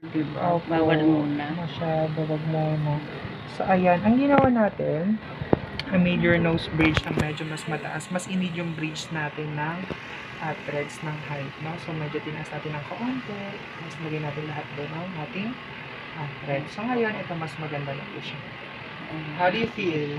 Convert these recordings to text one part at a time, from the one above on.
'Di ba? Opo, Bawal muna. masyado, wag muna. So, ayan, ang ginawa natin, I made your nose bridge ng medyo mas mataas. Mas inid yung bridge natin ng threads ng height, no? So, medyo tinaas natin ng kaunti. Mas lagay natin lahat doon ng ating threads. So, ngayon, ito mas maganda na po siya. How do you feel?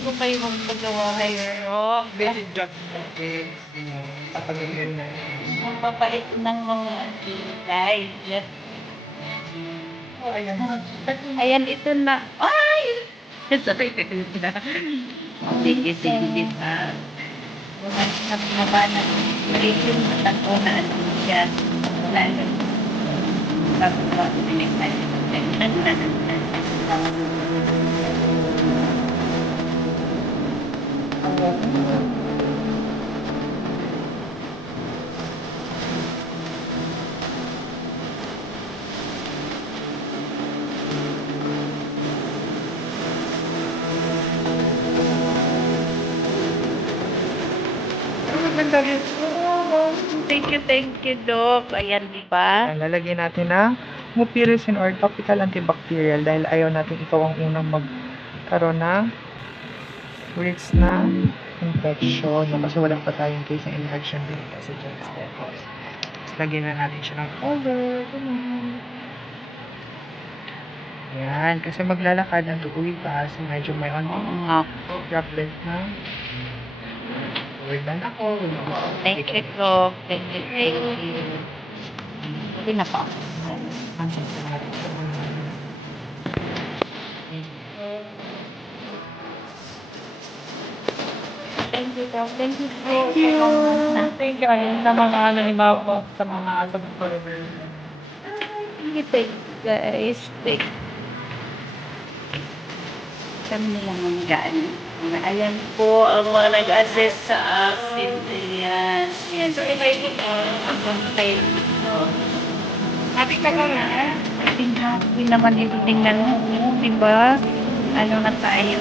ko kayo magpagawa kayo. Very job okay. Papagayin na. Ang papait ng mga guys. Oh, ayan. Ayan, ito na. Ay! Sorry, na. Sige, sige pa. Nababa na. Medyo matako na ano siya. Lalo. Pagkawa, pinignan. Maganda rin. Thank you, Doc. Ayan, di ba? Lalagyan natin ng mupiricin or topical antibacterial dahil ayaw natin ikaw ang unang magkaroon ng risks na infection kasi wala pa tayong case ng infection din kasi dyan tapos lagyan na natin siya ng cover. Yan, kasi maglalakad ng tuloy pa so medyo may droplet na. We're done ako. Thank you, Doc. Thank you. Hindi na pa. Thank you, Doc. Thank you, Doc. Thank you. Ayun na mga iba sa mga pag-cover. Thank you, guys. Thank you. Kami nilang mga gaan. Ayan po ang mga nag-assist sa akin. Ayan. Ayan, so ito yung kayo. Happy ka na? Happy naman ito tingnan mo. Diba? Ano na tayo?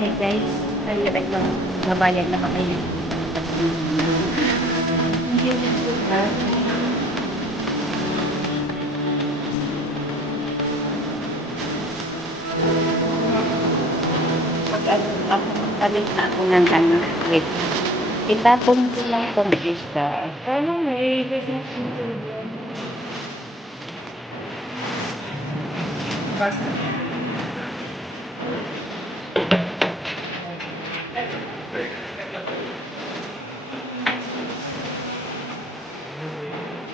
Hey guys, tayo lang mabayag na kayo. Thank you. Pag-alit na ako ng ano. Wait. Itapon ko lang itong isa. Ano may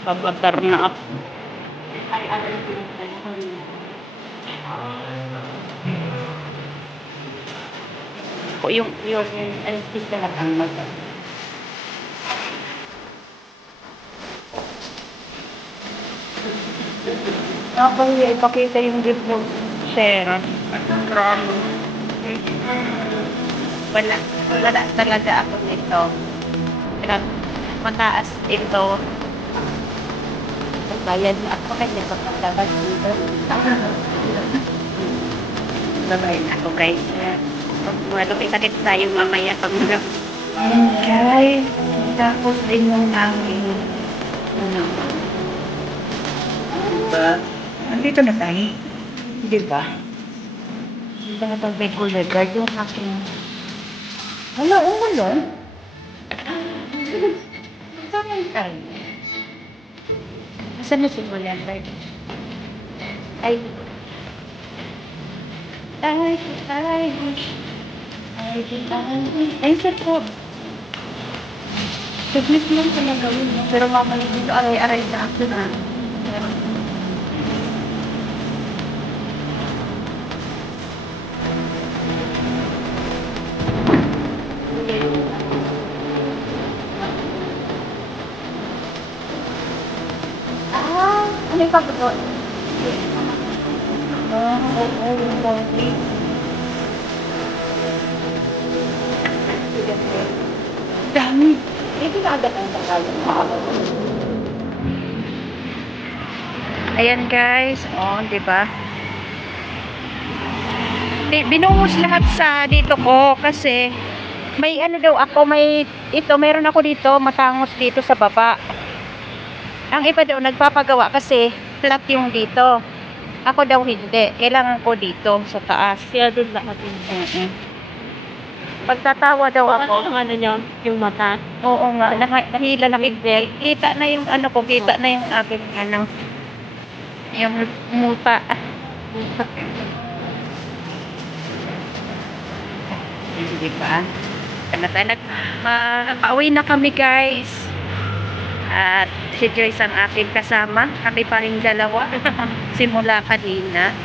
Babatar na ako. Yung anesthesia lang ang ako ipakita yung report sir. Wala talaga ako nito. Mataas ito. Bayad na ako kasi pagkakabas dito. Babay na ako guys. Malupit tayo mamaya pag mga guys. Tapos din yung aking ano. Diba? Andito na tayo. Diba? Diba pag may guard yung aking ano, ano? Saan ka? Saan na si Guard? Ay, sir po. Saglit lang pala gawin. Pero mamalik dito, aray-aray sa akin ah. Ano yung pagkakas? Dami. Hindi na agad ang pagkakas. Ayan guys, oh, di ba? Binungus lahat sa dito ko kasi may ano daw ako, meron ako dito, matangos dito sa baba. Ang iba daw nagpapagawa kasi flat yung dito. Ako daw hindi. Kailangan ko dito sa taas. Kaya doon lahat yun. Pagtatawa daw ako. Ano niya? Yung mata? Oo nga. Nahila lang ibig. Kita na yung ano ko. Kita na yung aking ano. Yung mupa. Di ba? Pauwi na kami guys. At si Joyce ang aking kasama. Kami pa rin dalawa. Simula kanina.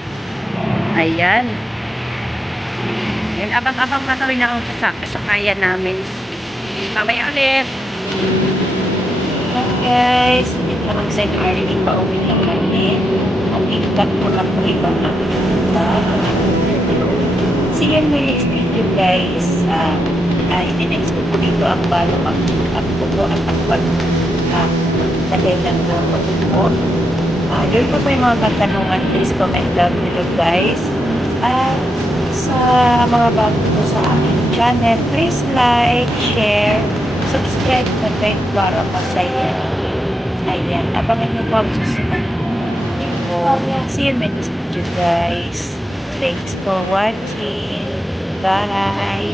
Ayan. Yan, abang-abang na rin ang kasakayan namin. Mamaya ulit. Guys, dito lang sa Arlene, pauwi na kami. Ang ikat ko na po iba na. See you in my next video guys. Hindi-next ko po dito ang balo ang puto at ang lagay ng pagkukot. Doon po may mga katanungan, please comment down below guys. Sa mga bago po sa aking channel, please like, share, subscribe na rin para masaya. Ayan, abangan niyo po ang susunod. See you in my next video guys. Thanks for watching. Bye.